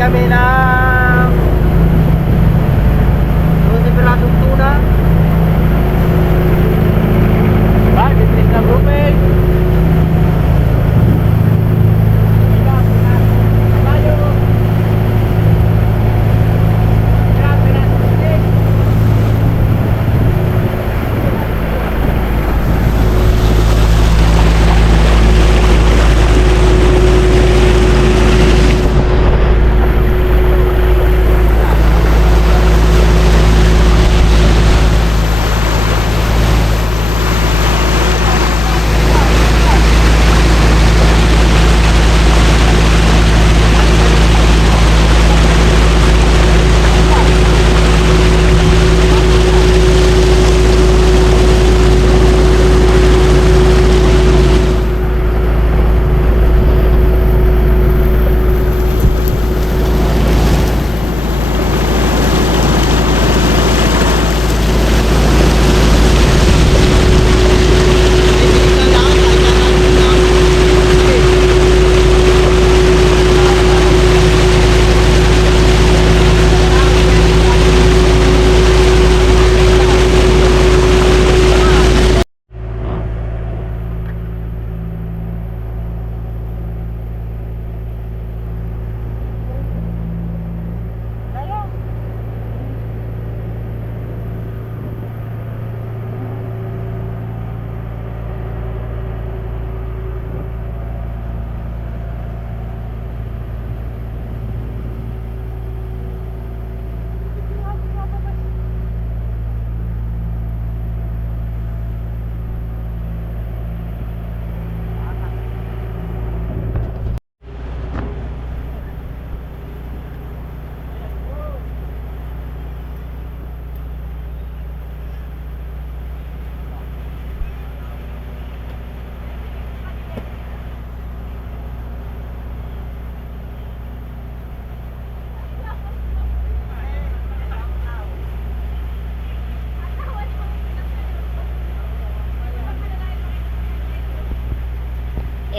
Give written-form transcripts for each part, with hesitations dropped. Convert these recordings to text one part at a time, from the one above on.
kami ng 12 pirasong tuna. Titrik na grouping.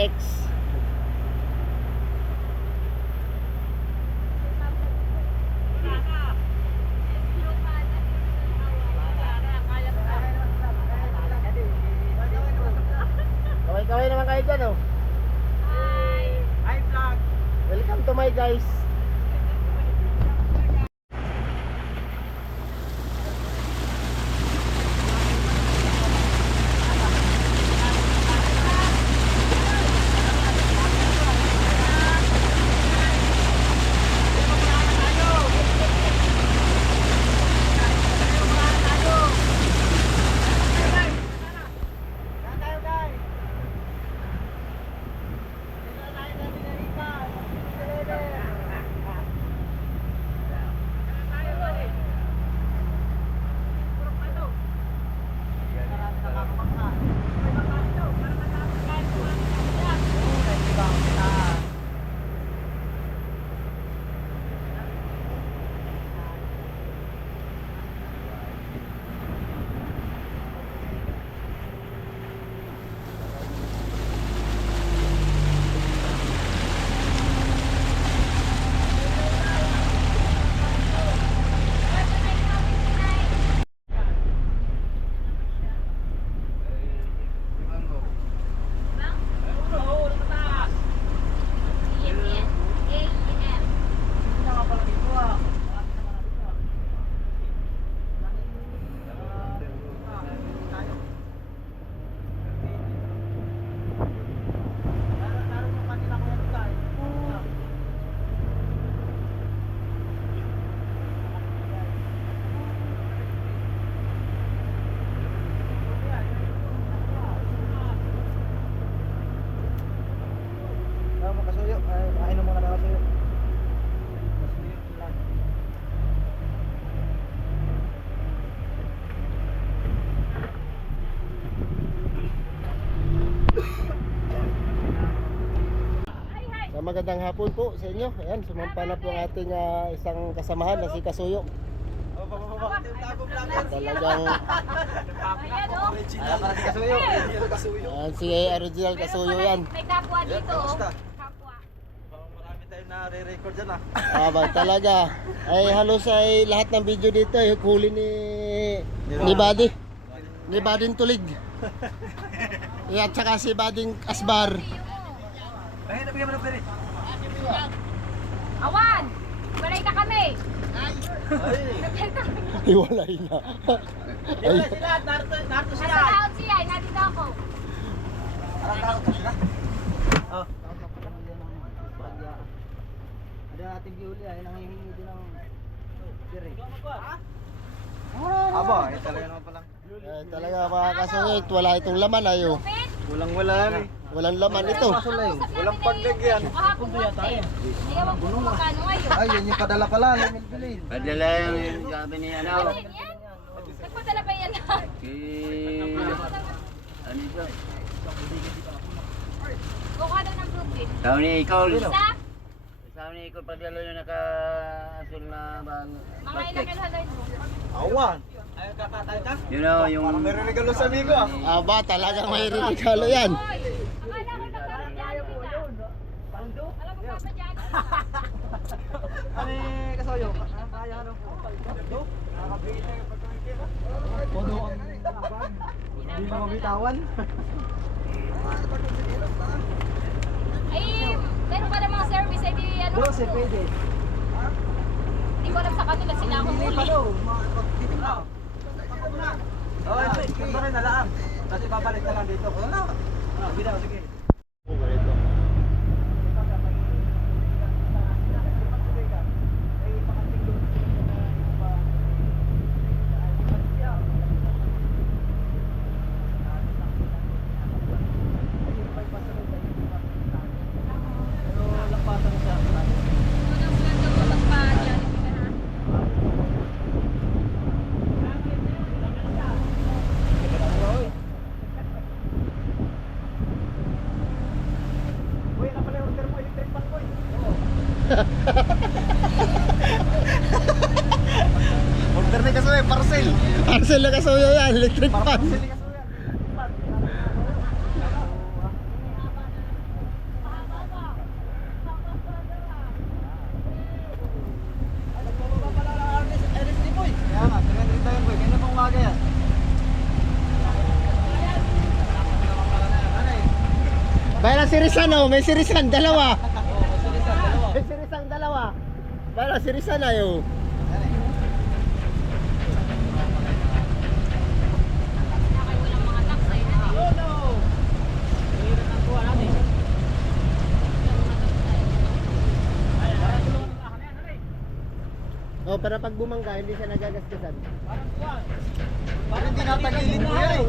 X. Kaway-kaway naman kayo dyan, oh. Hi! Hi vlog! Welcome to my guys. Magandang hapon po sa inyo. Ayan, sumampa na po ang ating isang kasamahan na si Kasuyo. Talagang para si Kasuyo. si original Kasuyo yan. May kapwa dito. Kapwa. Marami tayong na re-record dyan ah. Ba talaga. Ay halos ay lahat ng video dito ay huli ni Buddy. Ni Bading Tulig. At saka si Bading Asbar. Ay, nabigyan mo ng pere. Awan! Walay na kami! Ay. Hiwalay na. Ay, Sila, narto Nasa laot siya, nandito ako. Oh. Ada natin giuli ay nanghihingi din ng pere. Aba, ay talaga naman pala. talaga mga kasungit, wala itong laman ayo. Pin? Walang-wala ni. Walang laman ito. Walang paglagyan. Kahapon konti. Hindi ka magpuno magkano ngayon. Ay, yan yung padala pala ng Milbilin. Padala yung sabi ni ano, Ano yan? Nagpadala pa yan lang. ano ito? Kuha daw ng Brooklyn. Tao ni Icol. Isa? Tao ni Icol padala yung naka-asul na bang Mga ilang kilhalay mo. Awan. Ay, kakatay ka? You know, yung... Parang may regalo sa amigo ah. Aba, talagang may regalo yan. Hoy! Akala ko nagpapadyan kita. Alam mo papadyan kita. Ano yung kasoyo? Kaya ano? Nakakabili na yung pagkamigil. Todo ang hindi mo mabitawan. Ay, meron pa ng mga service. Ay, di ano. 12 pwede. Hindi ko alam sa kanila. Sila akong Hindi huli. pa daw. Titim na. Oh, ito ba rin na lang. Kasi babalik na lang dito. Wala. Bidaw, sige. Unang sweldo ko magpa-Jollibee ka na. Uy, na pala yung order mo, electric pan ko. Order ni Kasoy, parcel. Parcel na kasuyo yan, electric fan. Parcel ni Kasoy. Kaya nga, 300 tayo boy. Kaya pang umaga yan. Bayla sirisan oh, may sirisan dalawa. Masalisan, dalawa. May sirisang dalawa. Bayla sirisan ayo. Kaya walang mga tax ay na. Oh no! Hirap ang kuha natin. Oh, para pag bumangga hindi siya nagagasgasan. Parang hindi natagilid mo yan eh.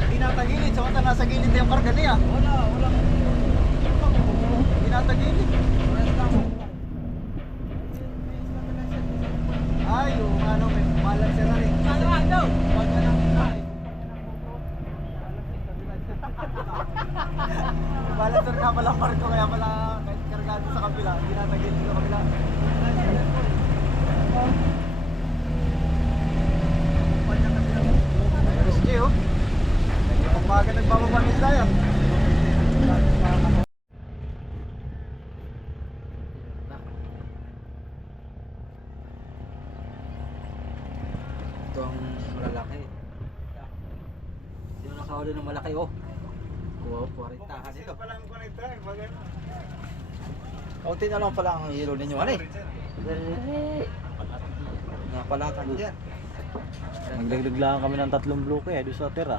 Hindi natagilid. Samanta nasa gilid na yung karga niya. Wala, walang... Hindi natagilid. Ay, yung ano, may malang sila rin. Malang daw! Huwag ka nang ay. Malang sir ka pala Marco, kaya pala kahit kargado sa kabila. Hindi natagilid sa kabila. Ayos G oh. Pagmaga nagbababangis tayo. Ito ang malalaki. Sino nakahuli ng malaki oh? 40 ka dito. Kaunti na lang pala ang hilo ninyo. Ano eh? Napalakan dyan. Nagdagdag lang kami ng 3 bloke doon sa tira.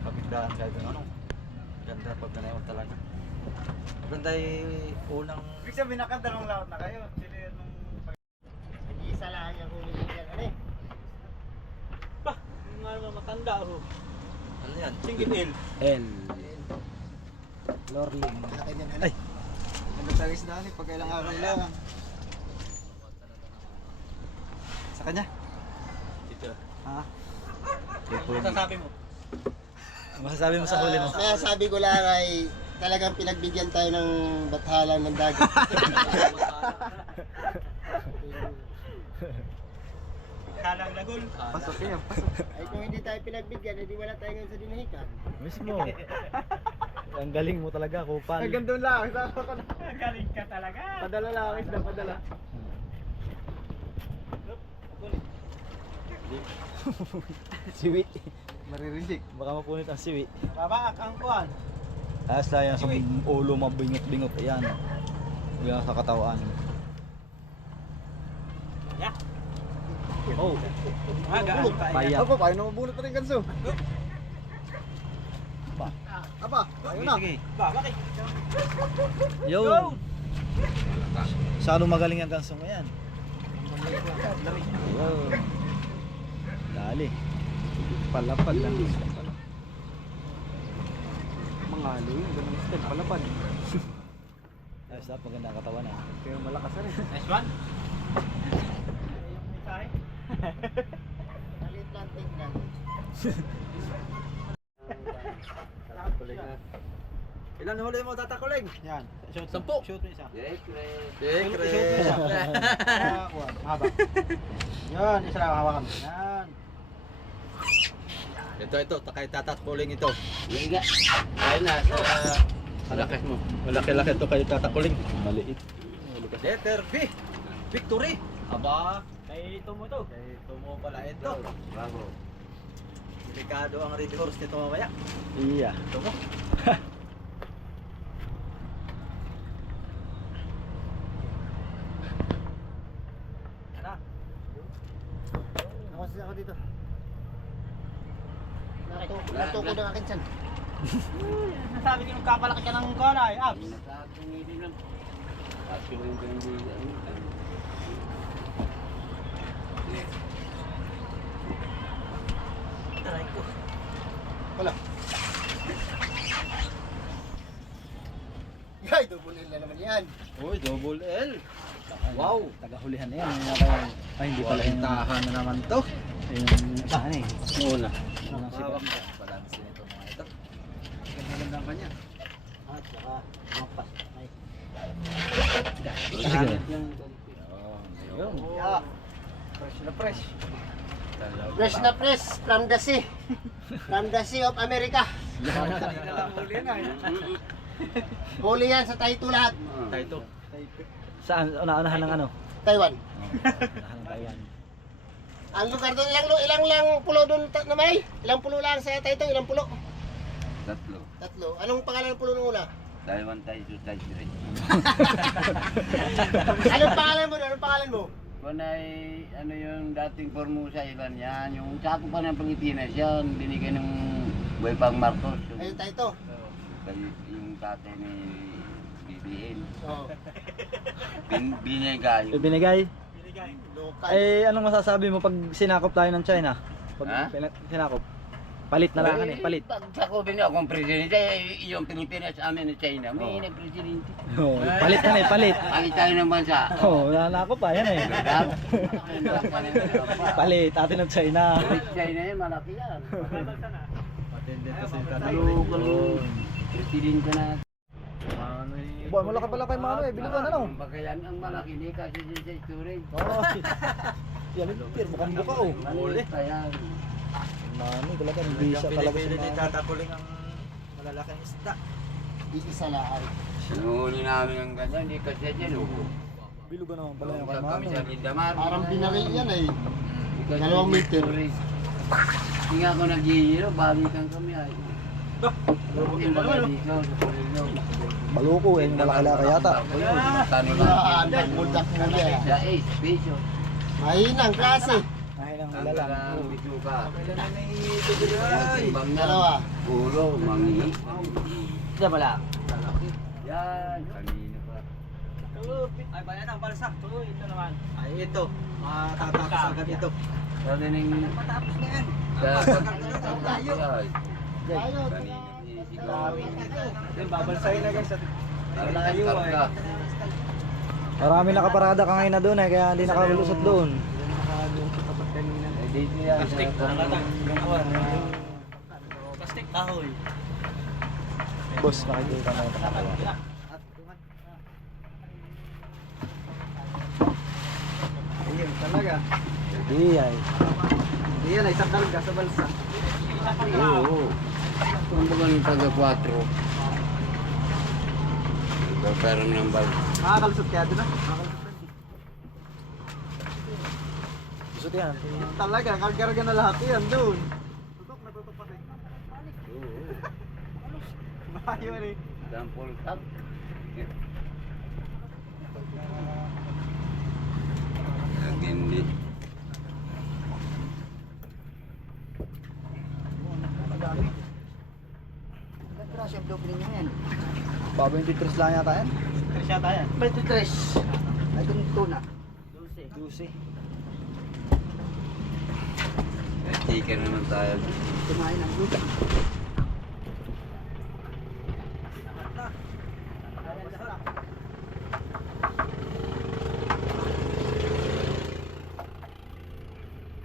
Pagdaan kahit ano. Ganda pag ganayon talaga. Maganda yung unang... Ibig sabihin nakadalawang laot na kayo. Sino yun nung... Isa lang yung huli niya ano. Nga naman matanda oh. Ano yan? Single L. Lorling. Ay! Ganda sa isda ni pag ilang araw lang. Sa kanya? Dito. Ha? Masasabi mo? Masasabi mo sa huli mo? Kaya sabi ko lang ay talagang pinagbigyan tayo ng bathalan ng dagat. Kalang lagol. Pasok yan, pasok. Ay kung hindi tayo pinagbigyan, hindi wala tayo ngayon sa dinahikan. Mismo. Ang galing mo talaga, kupal. Hanggang doon lang. Galing ka talaga. Padala lang, isda padala. Siwi. Maririnig. Baka mapunit ang siwi. Baba, ang kuhan. Ayos lang yan sa ulo, mabingot-bingot. Ayan. Yan sa katawan. Yeah. Oh, Aga. paya. Ako, paano mabunot pa rin ganso? Ba. Aba, ayun na. Sige. Ba, bakit? Yo! Saan magaling ang gansong yan? Yo! Dali. Palapad lang. Mga halo yun, ganun step, palapad. Ayos na, maganda ang katawan ah. Pero malakas na rin. Nice one. Maliit lang tingnan. Ilan huli mo tatakuling? Yan. Shoot, 10. Shoot mo isa. Secret. Haba. Yan, isa lang hawakan. Yan. Ito, takay tatakuling ito. Yan nga. Ayun na, malaki mo. Malaki-laki ito kayo tatakuling. Maliit. Letter B. Victory. Aba, kay ito mo to. Kay ito mo pala ito. Bravo. Delikado ang red horse nito mamaya. Iya. Ito mo. Ako ako dito. Nato ko ng akin tiyan. Nasabi ko yung kapalaki ka ng kanay, abs. Nasabing hindi lang. Tapos yung hindi, Taray ko. Wala. Yay, double L na naman yan. Uy, double L. Wow. Tagahulihan na yan. Ay, hindi pala yung Tahan na naman to. yung saan eh. Una. Unang Hawak sipa. mo. Balansin ito mga ito. Ganda naman niya. At saka mapas. Ay. Sige. Yun. Yeah. Fresh na fresh. Fresh na fresh from the sea. From the Sea of America. Kanina lang huli na. Huli yan sa Taito lahat. Tayo ito. Saan? Unahan ng ano? Taiwan. Unahan ng Taiwan. Ang lugar doon, ilang lang pulo doon na may? Ilang pulo lang sa Taito, ilang pulo? Tatlo. Tatlo. Anong pangalan ng pulo nung una? Taiwan tayo to tayo direct. Anong pangalan mo doon? Anong pangalan mo? Kung ay ano yung dating Formosa ilan yan, yung sako pa ng Pilipinas yan, binigay ng Boy Pang Marcos. Ayun Taito. Yung tatay ni BBN. Oh. Binigay. Ibinigay? Local. Eh, anong masasabi mo pag sinakop tayo ng China? Pag Ha? sinakop? Palit na lang eh, palit. Pag sakupin niyo akong presidente, yung Pilipinas amin at China, may nag-presidente. Oh, palit na eh, palit. Palit tayo ng bansa. Oh, wala pa yan eh. Palit, atin ng China. China yan, malaki yan. Matindi ito sa Local presidente na. Boy, malaki pala kay Mano eh, biliban na lang. Bagayan ang malaki ni kasi sa storage. Oh, yan yung pir, mukhang buka oh. Maliit pa yan. Mano, talaga, hindi siya talaga Pinipili ni si Mano. tatakuling ang malalaking isda. Iisa lang. Sinuhuli namin ang ganyan, hindi kasi dyan. Bilugan naman pala yung kay Kami Mano. sa Lindamar. Parang binaril yan eh. 2 meter. Hindi nga ako nag-iiro, balikan kami ay. Yung mga dito, sa Pulilo. Baluko eh, yung malaki-laki yata. Tanong Wala, lang. buldak mo yan. Sa 8 peso. Mahina ang klase. Ay, nang Ang nilalang. galang bituka. Kailan na may tubig Timbang na. Dalawa. Ulo, mangi. Diyan pala. Yan, kanina pa. Ay, bayan ang balsa. Ito naman. Ay, ito. Matatakas agad ito. Sabi nang... Matapos na yan. Tayo. Tayo. Kanina sigaw. Babalsahin na guys. Layo ay. Marami nakaparada ka ngayon na doon eh, kaya hindi nakalusot doon. Dito yan. Plastic. Plastic. Kahoy. Boss, makikita mo ito. Ayun talaga. Hindi ay. Hindi yan, isang karga sa balsa. Oo. Kung baga ng taga 4. Pero ng bag. Makakalusot kaya doon ah. Makakalusot din. Gusto yan. Talaga, karga na lahat yan doon. Tutok na tutok pati. Oo. Mayo rin. Sample tap. Ang hindi. Baba yung 23 lang yata yan. 3 yata yan. 23. Ay, kung tuna. 12. Chicken naman tayo. Kumain ang luto.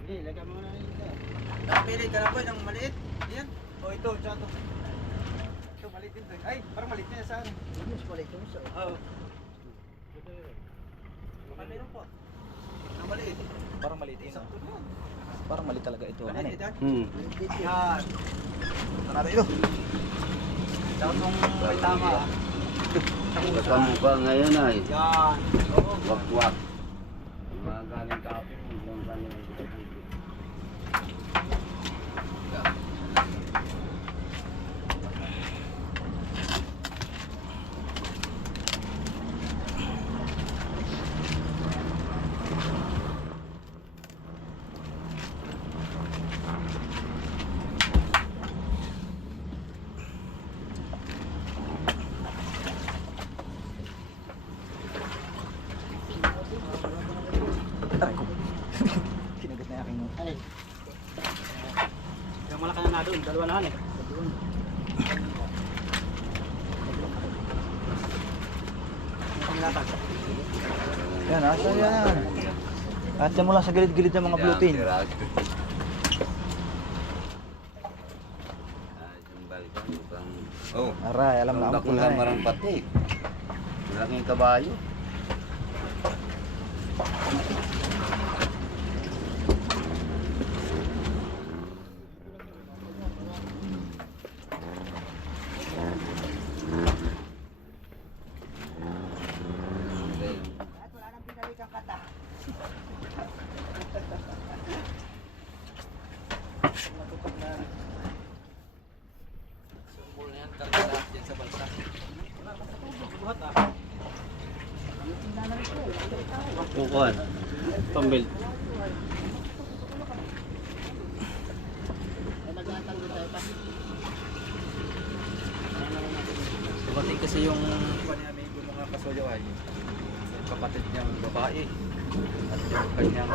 Hindi, lagyan mo na ito. Napili ka na po ng maliit. Yan. O ito, chato. Ito, maliit din to. Ay, parang maliit na yan sa akin. Mas maliit yung isa. Oo. Meron po. Ang maliit. Parang maliit yun. Sakto na yan. Parang maliit talaga ito. Ano Maliit eh? yan. Yan. Ito natin ito. Dapat nung may tama ah. Kakamukha ngayon ay. Yan. Oo. Wakwak. Mga galing kapit. Mga galing Aray ko. Kinagat na yung aking... Ay, Yung malaki na na doon. Dalawa na eh. Yan, asa yan. At yan mula sa gilid-gilid ng mga blue tin. Oh, Aray, alam na ang bakong pula eh. lamarang pati. Malaking kabayo. Bukuhan. Pambil. ay nagtatanggo tayo pa. Dumating kasi yung namin yung mga kasoyo ay yung kapatid niyang babae at yung kanyang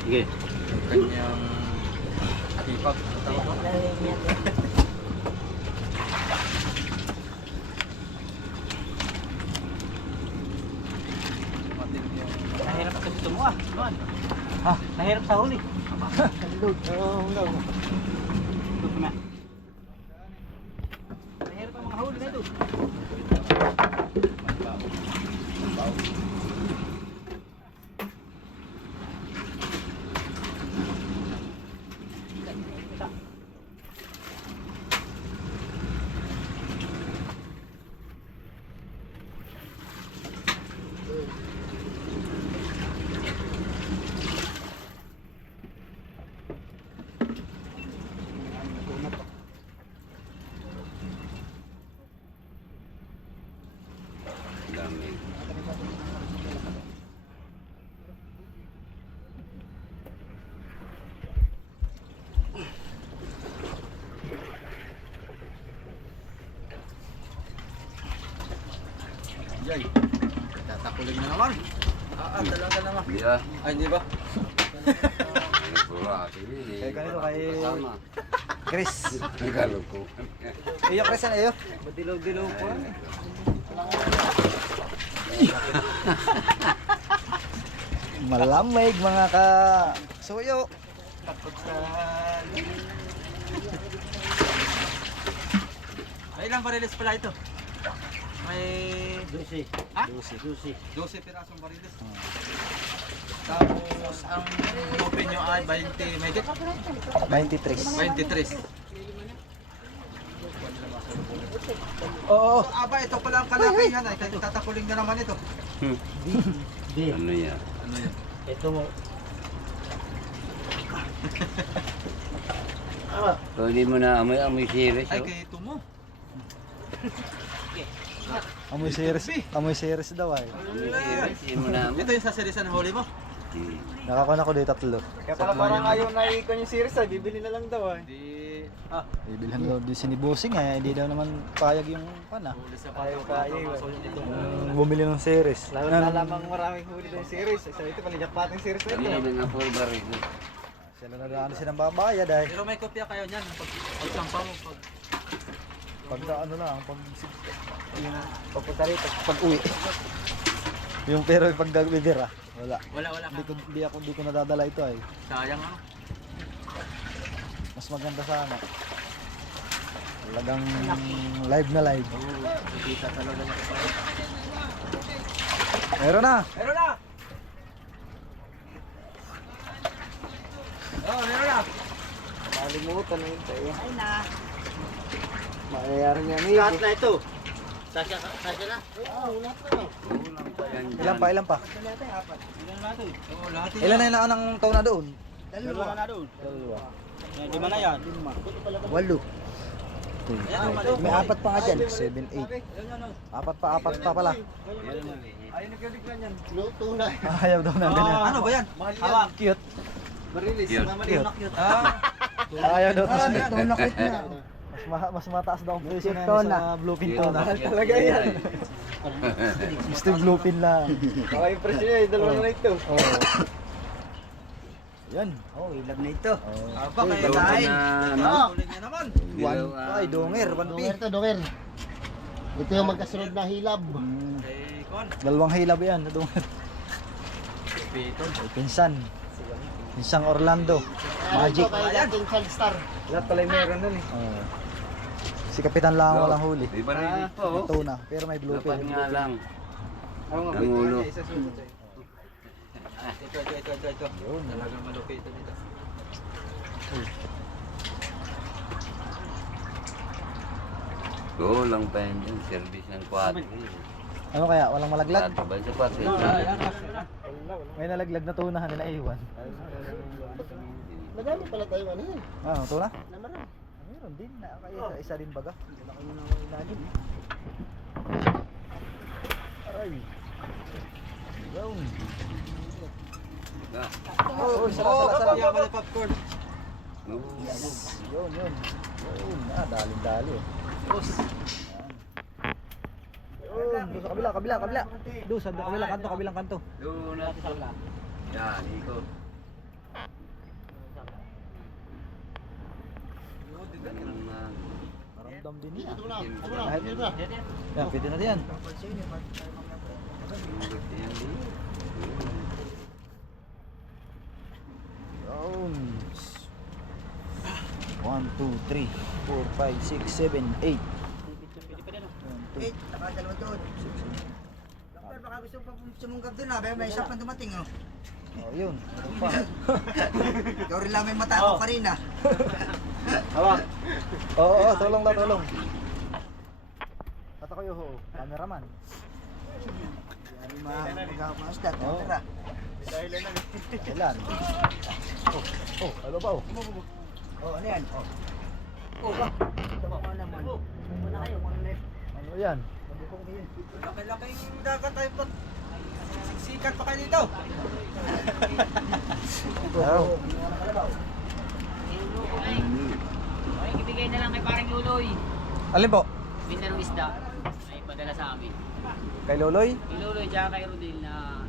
Sige. yung kanyang atipag. Tawag ko. Dumating yung... Nahirap kasi tumuha. Man. Ha? Nahirap sa huli. Oo, no. Ito na. Nahirap ang mga huli na ito. Dami. Jay, tatakulig na naman. Talaga naman. Hindi ah. Ay, hindi ba? Pura, sige. Kaya ganito kay- Kasama. Chris. Nagkaluko. Iyo, Chris, ano iyo? Madilaw-dilaw po. Malamig mga ka-suyo. Takot sa... May ilang bariles pala ito? May... 12. Ha? 12 pirasong bariles. Tapos ang open nyo ay 20, may 23. 23. Oo. Aba, ito pala ang kalakihan ay. Kaya tatakuling na naman ito. Ano yan? Ano yan? Ito mo. So, hindi mo na amoy series. Ay, Oh. kaya ito mo. Amoy series daw ay. Amoy series, hindi mo na amoy. Ito yung sa serisan ng huli mo. Nakakuna ko dito 3. Kaya pala parang ayaw na ikon yung series ay. Bibili na lang daw ay. Hindi. Bibilhan daw di sinibusing ay hindi daw naman payag yung pana. Huli sa kaya. Bumili ng series. Lalo na lamang maraming huli ng series. Isa ito pala jackpotting series na ito. Hindi na nga 4 bar ito. Sila na daan silang babayad ay. Pero may kopya kayo niyan. Pag sampa mo. Pag ano lang, pag Papunta rito. pag uwi. Yung pero pag bibira, wala. Wala. Hindi ko nadadala ito ay. Sayang ano. Mas maganda sana. Talagang live na live. Nakita talaga niya pa. Meron na. Meron na! Oh, meron na! Nakalimutan na yun tayo. Ay na! Mangyayari niya ni. Lahat na ito. Sasya na. Ilan pa? Oh, lahat Ilan na yung ang taon na doon? Dalawa na doon. Dalawa. Lima na yan. 8. May apat pa nga dyan. 7, 8. Apat pa pala. Ayaw nagkaliglan yan. Luto na. Ayaw daw na ganyan. Ano ba yan? Mahal yan. Cute. Marilis. Cute. Mamaliw na cute. Ayaw daw. Ito na cute na. Mas mataas daw ang presyo na yan sa bluefin to na. Talaga yan. Gusto yung bluefin lang. Baka yung presyo niya, dalawa na ito. Oo. Yan. Oh, ilag na ito. Oh. Aba, kaya Doon dahil. na, Kulit niya naman. Ay, donger. 1P. Donger. Ito yung magkasunod na hilab. Eh, kon. Dalawang hilab yan. Donger. Pito. Pinsan. Pinsang Orlando. Magic. Ito kay dating Sunstar. Lahat pala yung meron nun eh. Oh. Si Kapitan lang ang walang huli. Di ba rin po? Ito na. Pero may Dapat bluefin. nga lang. Ang Ang ulo. Ito. Yun, talagang malupit ito dito. Go lang pa yun dyan. Service ng 4. Ano kaya? Walang malaglag? Ba sa 4? May nalaglag na tunahan nila iwan. Madami pala tayo ano yun. Ah, tuna? Naman. Meron din. Isa din baga. Aray. Yun. Oh, sala. Kaya pala popcorn. Yun. Yun. Dali-dali. Yun, doon sa kabila. Doon sa kabilang kanto. Doon natin sa wala. Yan, ikot. Paramdam din niya. Ito na. Ito na. Yan, pwede na yan. Yun. 1, 2, 3, 4, 5, 6, 7, 8. 8, nakadalawa doon. Doktor, baka gusto pa sumunggab doon ha. May isa pang dumating oh. Oh, yun. Ano pa? Ikaw rin lang may matako pa rin ha. Hawak. Oo, tulong. Tata kayo ho, cameraman. Yan yung mga magkakamasdat. Oo. Tara. Kailan? Ano ba oh? Oh, ano yan? Oh, ba? Tama naman. Muna kayo. Ano yan? Laki-laking dagat tayo pa. Siksikan pa kayo dito. Wow. Ay, ibigay na lang kay parang Luloy. Alin po? Binta ng isda. Ay, padala sa amin. Kay Loloy? Kay Luloy, tsaka kay Rodel na...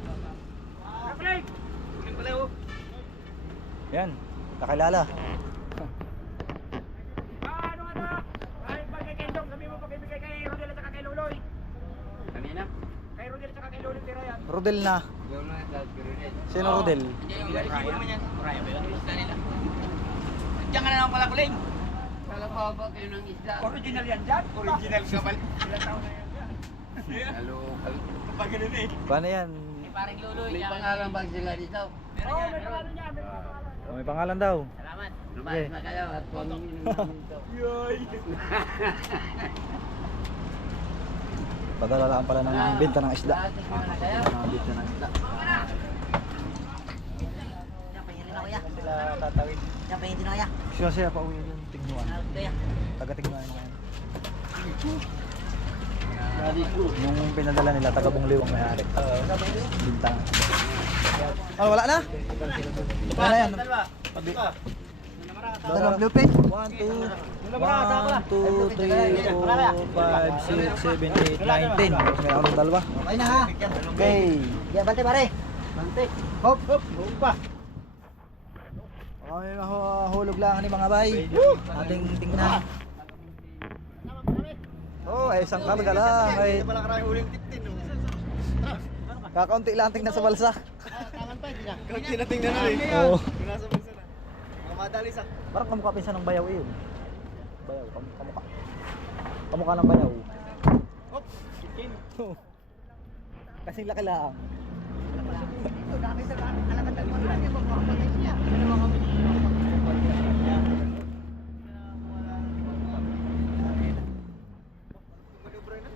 Yan, kakilala. Ano nga na? Ay, pagkakendong, sabi mo pag-ibigay kay Rodel at saka kay Luloy. Kanina? Kay Rodel at saka kay Luloy, tira yan. Rodel na. Sino Rodel? Hindi yung resibo naman yan. Raya ba yun? Isda nila. Diyan ka na naman pala kuling. Kala ko ba kayo ng isda? Original yan dyan. Original ka pala. Ilang taon na yan dyan. Halo. Kapag ganun eh. Paano yan? Kay parang Luloy. May pangalan ba sila dito? Meron yan, may pangalan niya. May pangalan. Oh, may pangalan daw. Salamat. Lumayas na kayo at huwag nyo dito. Padala lang pala ng benta ng isda. Ng benta ng isda. Sila tatawid. Siya pa uwi yun. Tignuan. Taga-tignuan mo ngayon. Yung pinadala nila, taga-Bungliw ang may-ari. Bintang. Oh, wala na? Wala na yan. Dalawang blueprint. 1, 2, 3, 4, 5, 6, 7, 8, 9, 10. May ako ng dalawa. Okay na ha. Okay. Yeah, bante pare. Bante. Hop, hop. Hop pa. Okay, mahulog lang ni mga bay. Ating tingnan. Oh, ay isang karga lang. Ay, Wala karang huling titin. kakaunti lang tingnan sa balsa. Tangan pa, hindi na. Kunti na tingnan na rin. Oo. Nasa bulsa na. Madali sa. Parang kamukha pinsan ng bayaw yun. Bayaw, kamukha. Kamukha ng bayaw. Hop. Titin. Kasing laki lang.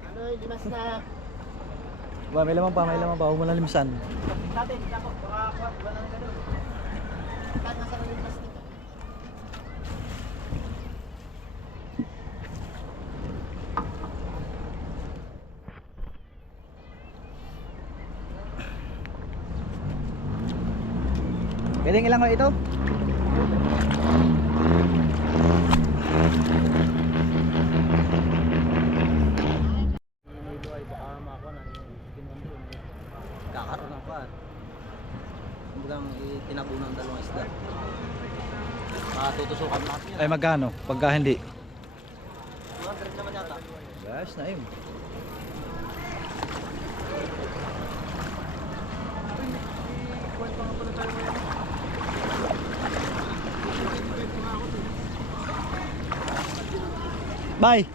Ano, limas na. Ba, may laman pa, may laman pa. Huwag mo na limsan. Natin, dako. Baka wala na doon. Tangan sa limas dito. Pwedeng ilang ko ito? Kakaroon ng pan. Hanggang itinabunan ng dalawang isda. Tutusukan natin yun. Ay magkano? Pagka hindi. 200 naman yata. Guys, na yun. Bye.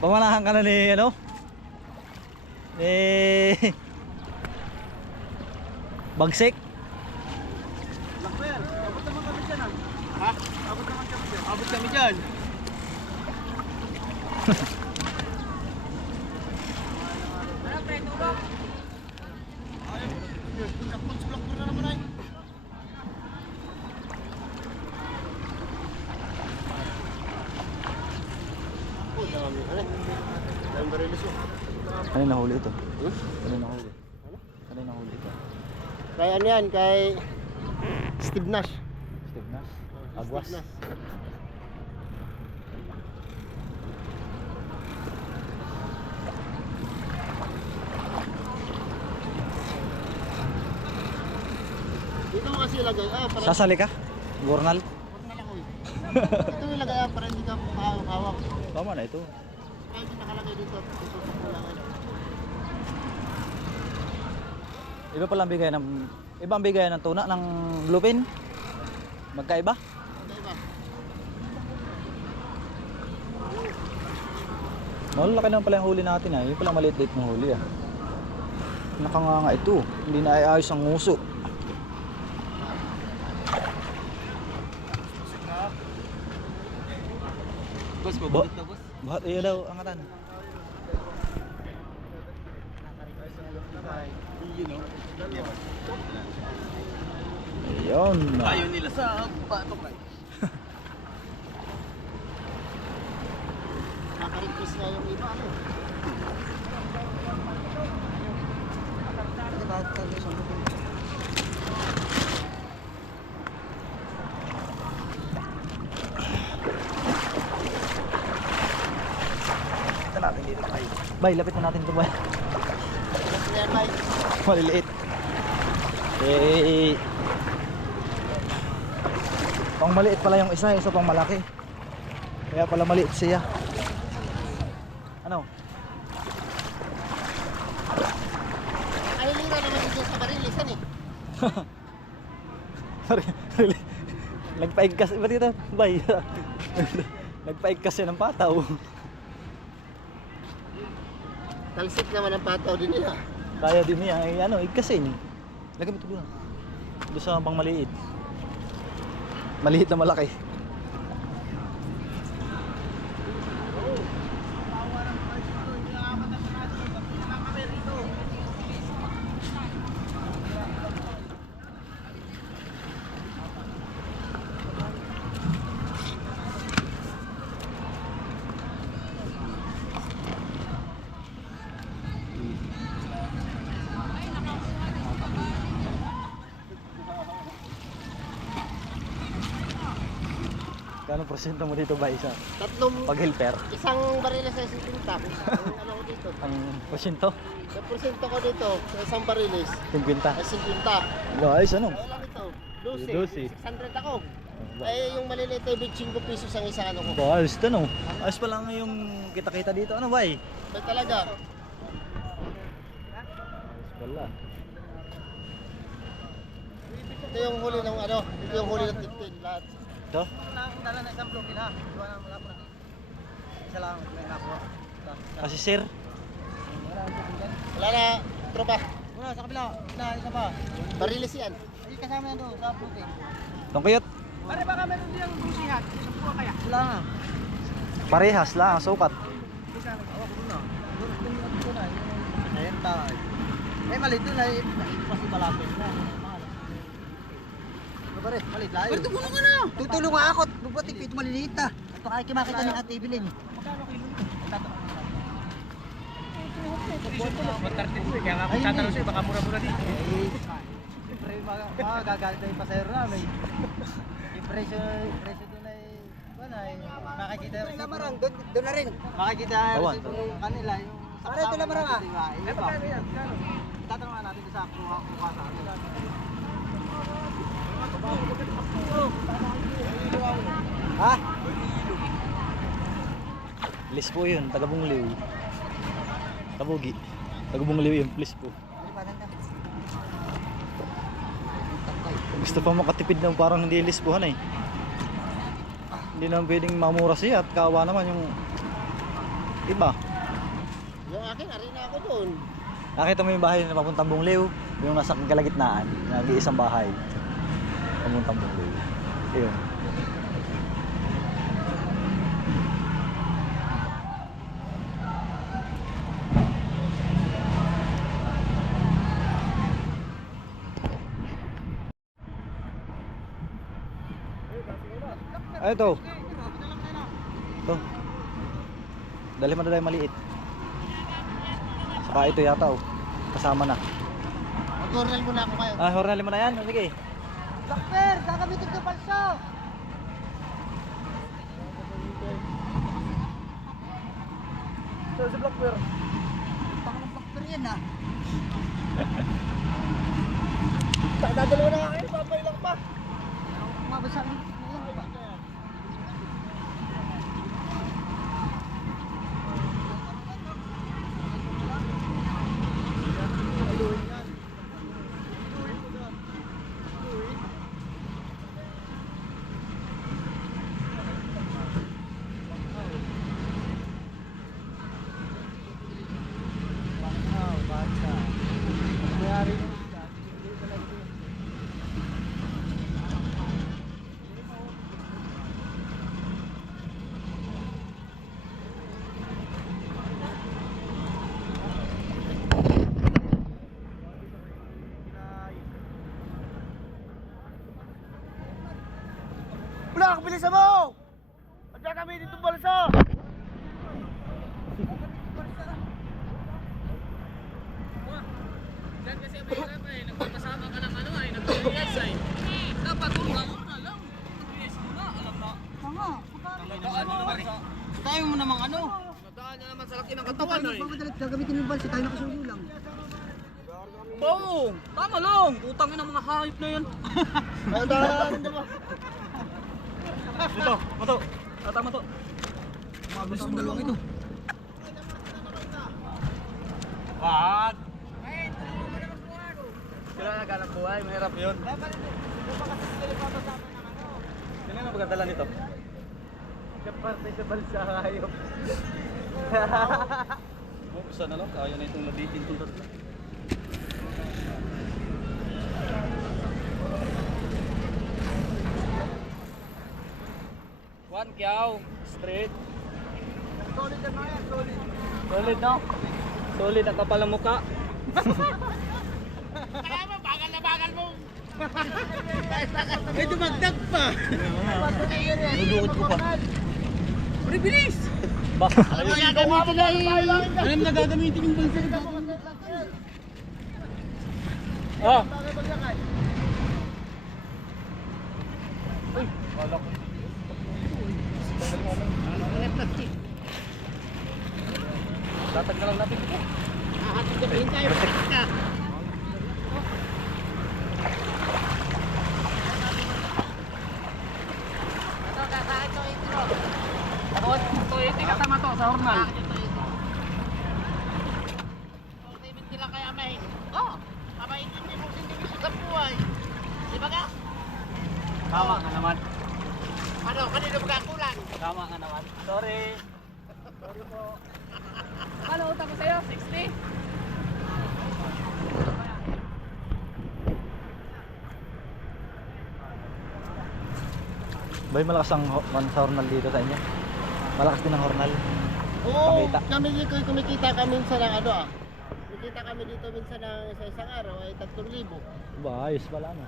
Pamanahan ka na ni ano? Ni Bagsik. Abot naman kami dyan ah. Ha? Abot naman kami dyan. Abot kami dyan. Ano nahuli ito? Ano nahuli? Ano nahuli ito? Kay ano yan, kay Steve Nash. Steve Nash? Agwas? Steve Nash. Dito mo kasi ilagay, para Sasali ka? Gurnal? ito ilagay para hindi ka hawak. Tama na ito. Kaya hindi nakalagay dito, susunod ko lang. Iba palang bigay ng ibang bigay ng tuna ng bluefin. Magkaiba? Okay ba? Malaki naman pala yung huli natin ah. Yung pala maliit-liit ng huli ah. Nakanganga ito. Hindi na ayos ang nguso. Boss, mabulit na boss. Bahat iyo daw angatan. Ayun. Ayaw nila sa batok ay. Nakarequest na yung iba, ano? Ito natin dito bay. Bay, lapit na natin ito bay. Yan, Mike. Maliliit. Eh, pang maliit pala yung isa pang malaki. Kaya pala maliit siya. Ano? Alilira naman dito sa barilisan eh. Nagpaigkas ba dito? Bay. Nagpaigkas siya ng pataw. Talsik naman ang pataw din nila. Kaya din niya ay ano, igkasin. Lagyan mo ito doon. Doon sa pang maliit. Maliit na malaki. Anong porsyento mo dito ba isa? Tatlong, Pag helper? isang bariles sa 50. Ang ano ko dito. Ang porsyento? Sa porsyento ko dito, sa isang bariles, 50. ay 50. Guys, ano? Ay, lang ito. 12. 600 ako. Ay, yung maliliit ay 25 pesos ang isang ano ko. Ba, ayos to, no? Ayos pa lang yung kita-kita dito. Ano ba eh? Ay, talaga. Wala. Ito yung huli ng ano, ito yung huli ng tipin lahat. Ito? Dala na isang bloke na. Iwa na wala po na. Isa lang may nakuha. Kasi sir. Wala na, tropa. Wala sa kabila. Isa pa. Bariles yan. Ay kasama na doon sa bloke. Tungkuyot. Pare baka meron din ang busihat. Isa po kaya. Wala nga. Parehas lang, sukat. Isa na. Awak ko na. Doon na. Ayun tayo. Eh mali doon ay kasi malapit na. Pare, malit layo. Pero tulungan ka na. Tutulong nga ako. Bubuti pito maliliit na. Ito kaya kimakita ni Ate Evelyn. Magkano kilo? Kaya nga kung tatanong sa'yo, baka mura-mura dito. Siyempre, magagalit na yung pasayro namin. Yung presyo doon ay, makikita rin. Doon na rin. Makikita rin yung kanila, yung pare, ito na marang ah. Ay, paano yan? Tatanungan natin sa kuha sa atin. Ha? Lis po yun, taga-Bungliw. Tabugi. Taga-Bungliw yun, please po. Gusto pa makatipid ng parang hindi lisbuhan eh. Hindi naman pwedeng mamura siya at kawa naman yung iba. Yung akin, ari na ako doon. Nakita mo yung bahay na papuntang Bungliw? Yung nasa kalagitnaan, nag-iisang bahay. Papuntang Bungliw. Ayun. Ay, ito. Ito. Dali mo na tayo maliit. Saka ito yata oh. Kasama na. Mag-oral muna ako kayo. Ah, hornali mo na yan. Sige. Dokter, kakamitin ko palso! Si Blackbear. Baka ng dokter yan ah. Dadalawa na nga kayo, babay lang pa. Mabasa rin. Wala, bilisan mo! At gagamitin itong balsa! Yan kasi ang mahirap eh, nagpapasama ka ng ano ay, nag-release ay. Dapat kung ano na lang, nag-release mo na, alam na. Tama. Nadaan na naman sa, Tayo mo namang ano. nadaan na naman sa laki ng katawan ay. Gagamitin mo yung balsi, tayo nakasulo lang. Oo, tama lang, utangin ang mga hayop na yan. Ang daan, diba? Ito, mato. Tama to. Mabilis yung dalawang ito. Wag. Sila naghanap buhay, mahirap yun. Sino na magdadala nito? Kaparte sa balsa hayop. Oh, sana lang, kaya na itong labitin itong tatlo. One kyaw, straight. Solid na yan, solid. Solid no? Solid ang kapal ng mukha. May dumagdag pa. Nudukot ko pa. Pre, bilis! Baka. Alam na gagamitin yung balsa. Ah! Tatag na lang natin ito. Ahatid na rin tayo. Ito, ito katama to sa hornal. Tama ka naman. Ano, kanino magkakulang? Tama ka naman. Sorry. Ano utang ko sa'yo? 60? Bay, malakas ang sa hornal dito sa inyo. Malakas din ang hornal. Oo, Pakita. kami dito kumikita kami minsan ng ano ah. Kumikita kami dito minsan ng sa isang araw ay 3,000. Ba, ayos pala no.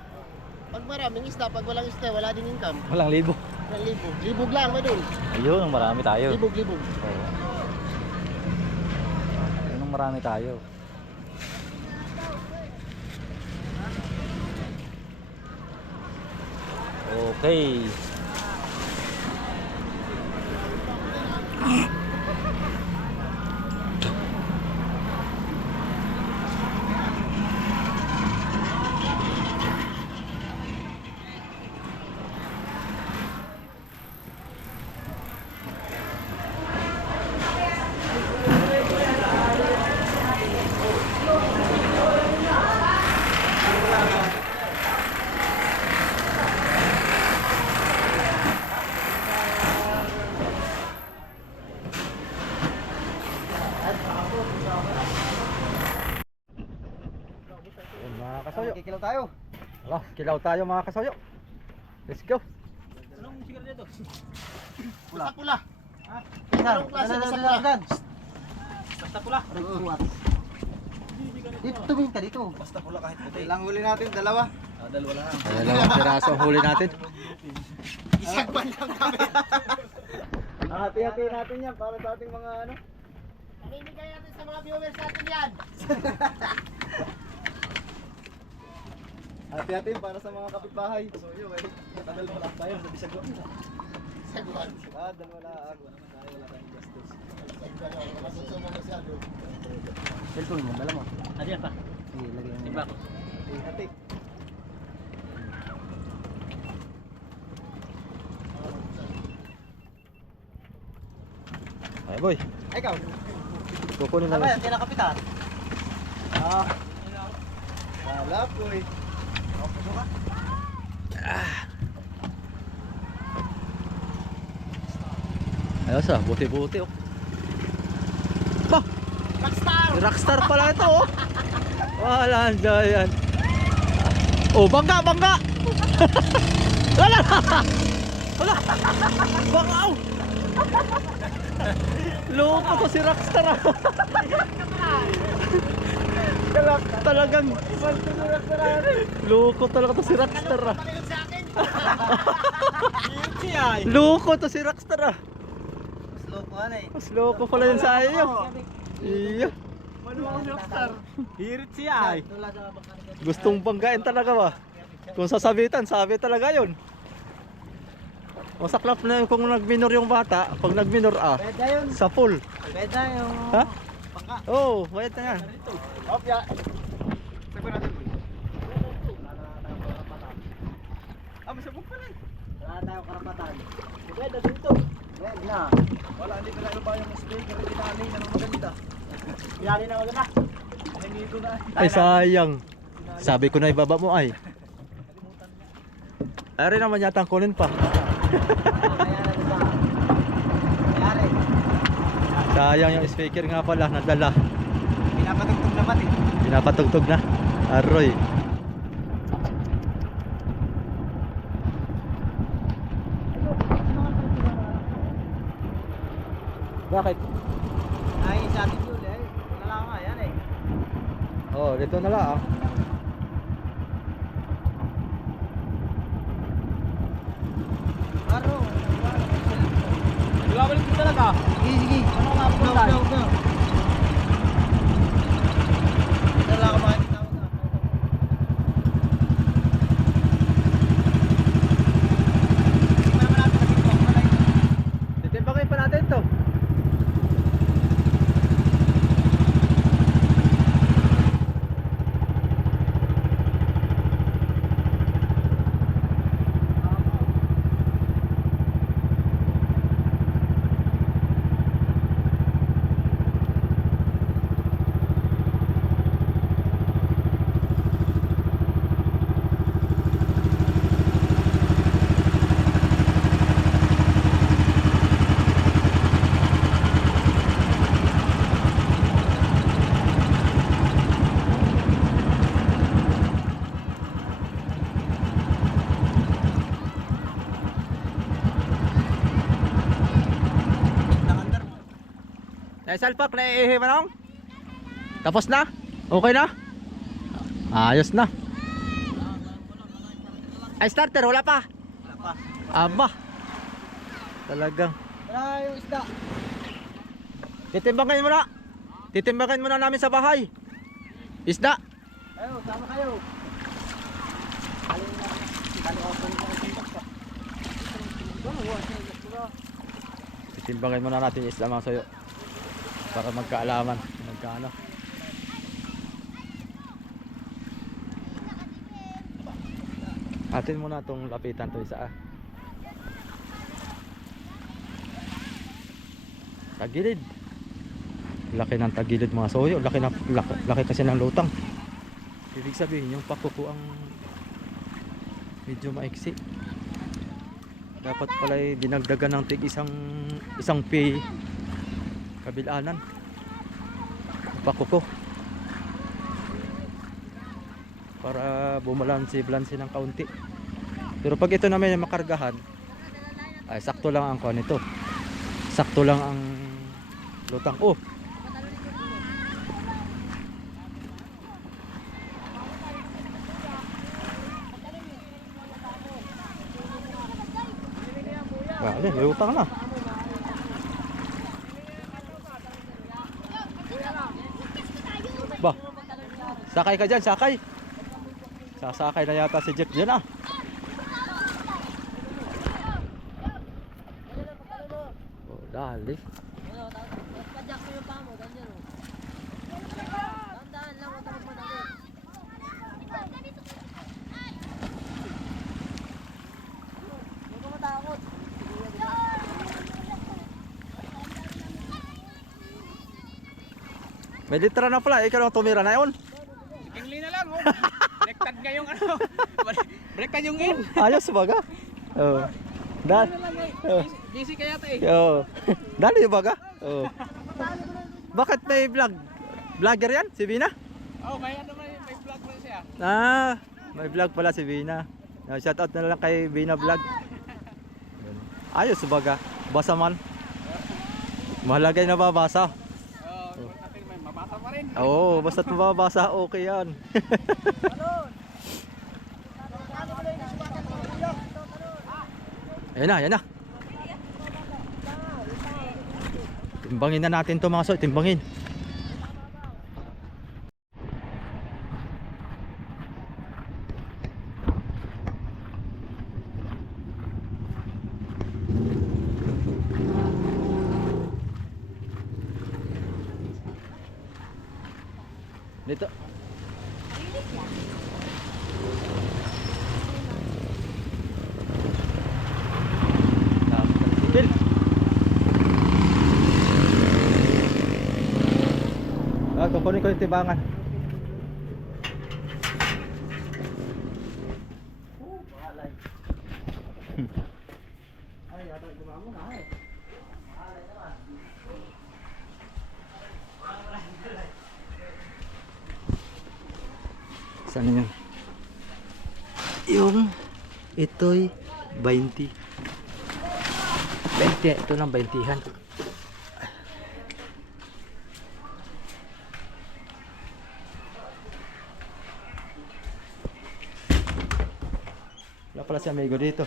Pag maraming isda, pag walang isda, wala din income. Walang libo. 1,000. Libog lang ba dun? Ayun, ang marami tayo. Libog. Oo. Ayun, ang marami tayo. Okay. Ayun, mga kasoyo. Kikilaw tayo. Hala, kilaw tayo mga kasoyo. Let's go. Pula. Saan? Anong klase Saan? na sa Saan? pula? Basta pula. Dito tumingin ka dito. Basta pula kahit puti. Ilang huli natin? Dalawa. Dalawa lang. Dalawang piraso ang huli natin. Isang ban lang kami. Hati-hati natin yan para sa ating mga ano. Mamimigay natin sa mga viewers natin yan. Hati-hati para sa mga kapitbahay. So yun eh. Dalawa lang tayo sa Bisagwan. Sagwan. Dalawa lang. Wala tayong gastos. Masusumo masyado. Cellphone mo, dala mo. Ano yan pa? Sige, lagay mo. Timba ko. Hati. Ay boy, Ay, ikaw. kukunin Ano lang. yan? Tinakapitan. Wala po eh. Ayos ah, buti-buti oh. Bah! Rockstar! Rockstar pala ito oh. Wala yan. Oh, bangga! Wala! Wala! Bangga! Oh. Loko to si Rockstar ah. Talagang loko talaga to si Rockstar ah. Pakinig sa akin. Loko to si Rockstar ah. Slow po ano eh. Mas loko pala yun sa iyo. Iya. Hirit siya ay. Tula sa bakanika. Gustong banggain talaga ba? Kung sasabitan, sabi talaga yun. Masaklap na yun kung nag-minor yung bata. Pag nag-minor Pwede yun. sa full. Pwede yung... Ha? Bangka. Oo, oh, wait na yan. Opya. Sabi natin. Masabog pa rin. Wala tayong karapatan. Pwede dito. Pwede na. Wala, hindi ka na ba yung speaker hindi namin na maganda. Yari na maganda. Hindi ko na. Ay, sayang. Sabi ko na ibaba mo ay. Ay rin naman yata ang kunin pa. Yari. Sayang yung speaker nga pala, nadala. Pinapatugtog naman eh. Pinapatugtog na. Aroy. Bakit? Ay, sa atin yun eh. Wala lang nga yan eh. Oh, dito na lang. Aro. Ibabalik ko talaga. Sige, sige. Ano nga po tayo? Dala ka ba? Titimbangin pa natin to. Naisalpak, naiihi manong? Tapos na? Okay na? Ayos na. Ay, starter, wala pa? Wala pa. Aba. Talagang. Wala yung isda. Titimbangin mo na. Titimbangin mo na namin sa bahay. Isda. Ayo, sama kayo. Titimbangin mo na natin yung isda mga soyo. Para magkaalaman. Magkaano. Atin muna itong lapitan to isa. Tagilid. Laki ng tagilid mga soyo. Laki kasi ng lutang. Ibig sabihin yung pakuko ang medyo maiksi. Dapat pala dinagdagan ng tig isang pi kabilanan. Pakuko. Para bumalansi ng kaunti. Pero pag ito naman yung makargahan, ay sakto lang ang kuha nito. Sakto lang ang lutang. Oh. Wala, may lutang na. Bah. Sakay ka dyan, sakay. Sasakay na yata si Jeff dyan ah. Oh, dali. Padyak mo yung paa mo, ganyan o. Tandaan lang, huwag ka magmadali. Huwag ka matakot. May litra na pala, ikaw lang tumira na yun. Kingli na lang, oh. Baliktad nga yung ano. Baliktad yung in. Ayos baga. Oh. Dali. Oh. Busy kaya ito eh. Oh. Dali baga. Oh. Bakit may vlog? Vlogger yan? Si Bina? Oh, may ano may vlog pa siya. Ah, may vlog pala si Bina. Shoutout na lang kay Bina Vlog. Ayos baga. Basa man. Mahalaga yung nababasa. Oh, natin may mabasa pa rin. Oo, basta't mababasa, okay yan. Ayan na, ayan na. Timbangin na natin to mga soy, timbangin. Dito. Bil. Kukunin ko yung tibangan. Saan yun? Yung ito'y 20. 20, ito ng 20han. Wala pala si amigo dito.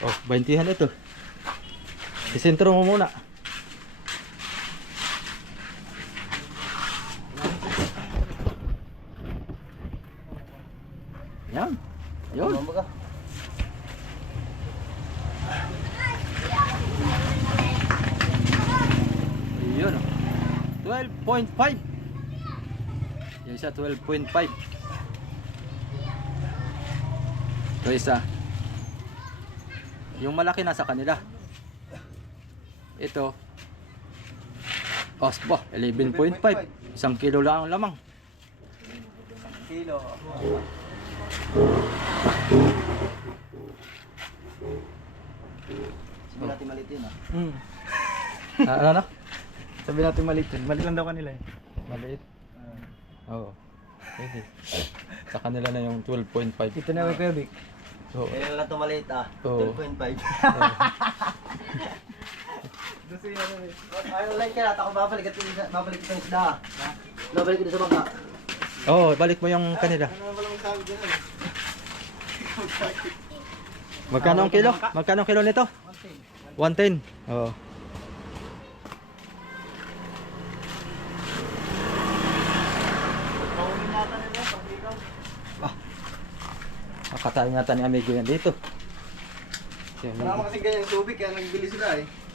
Oh, 20han ito. Isentro mo muna. Yan. Yun. Yun. 12.5. Yan siya, 12.5. Ito isa. Yung malaki nasa kanila. Ito. Osbo, 11.5. 1 kilo lang ang lamang. Kilo. Sabi natin maliit yun ah. Ano na? Sabi natin maliit yun. Maliit lang daw kanila eh. Maliit? Oo. Pwede. Sa kanila na yung 12.5. Ito na yung Kuya Vic. Oo. Kailan lang ito maliit ah. Oo. 12.5. Ayaw like ka ako babalik ito yung isda. Babalik ito sa bangka. Oo, balik mo yung kanila. Magkano ang kilo? Magkano ang kilo nito? 110. Oo. Nakatayin yata ni amigo yan dito. Si amigo. Marami kasi ganyan tubig kaya nagbili sila eh.